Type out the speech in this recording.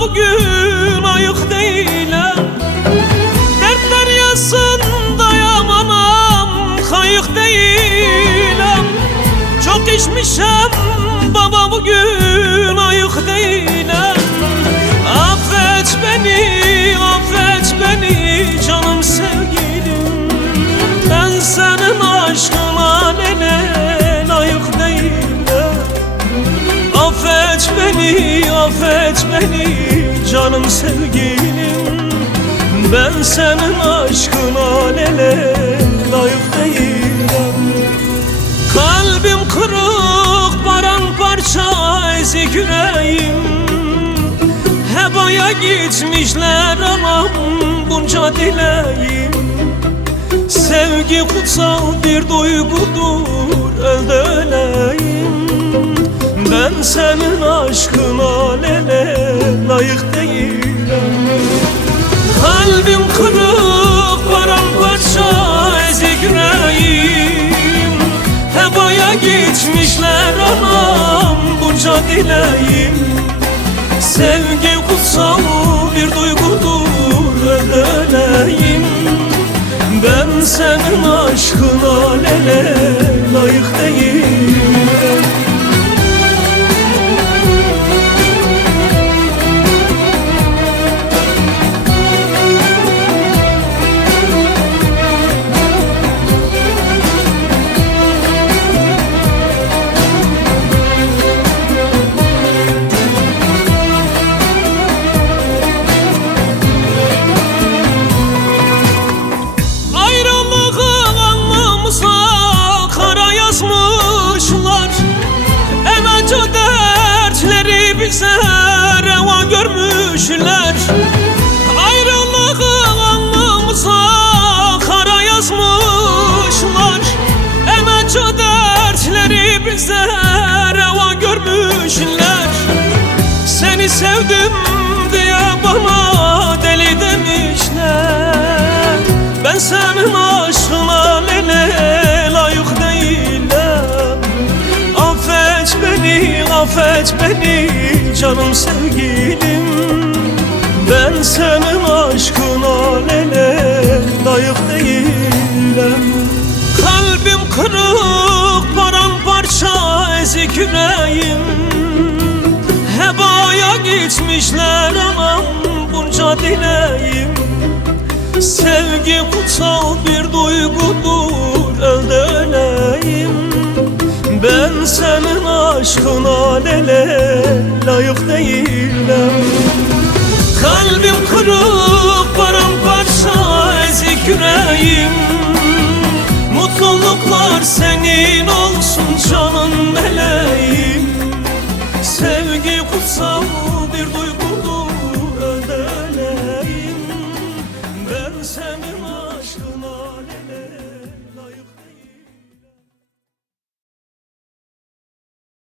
bugün ayık değilim. Dertler yazsın dayanamam kayık değilim. Çok içmişim baba bugün ayık değilim. Affet beni, affet beni Affet beni, affet beni canım sevgilim. Ben senin aşkına nene layık değilim. Kalbim kırık, paramparça ezik yüreğim. Hebaya gitmişler anam bunca dileğim. Sevgi kutsal bir duygudur öl de öleyim Ben senin aşkına lele layık değilim. Kalbim kırık paramparça ezik yüreğim Hebaya gitmişler anam bunca dileğim. Sevgi kutsal bir duygudur öleyim Ben senin aşkına lele layık değilim diye bana deli demişler. Ben senin aşkına lele layık değilim. Affet beni, affet beni canım sevgilim. Ben senin aşkına lele layık değilim Bitmişler anam bunca dileğim. Sevgi kutsal bir duygudur elde öleyim. Ben senin aşkına lele layık değilim. Kalbim kırık paramparça ezik yüreğim. Mutluluklar seni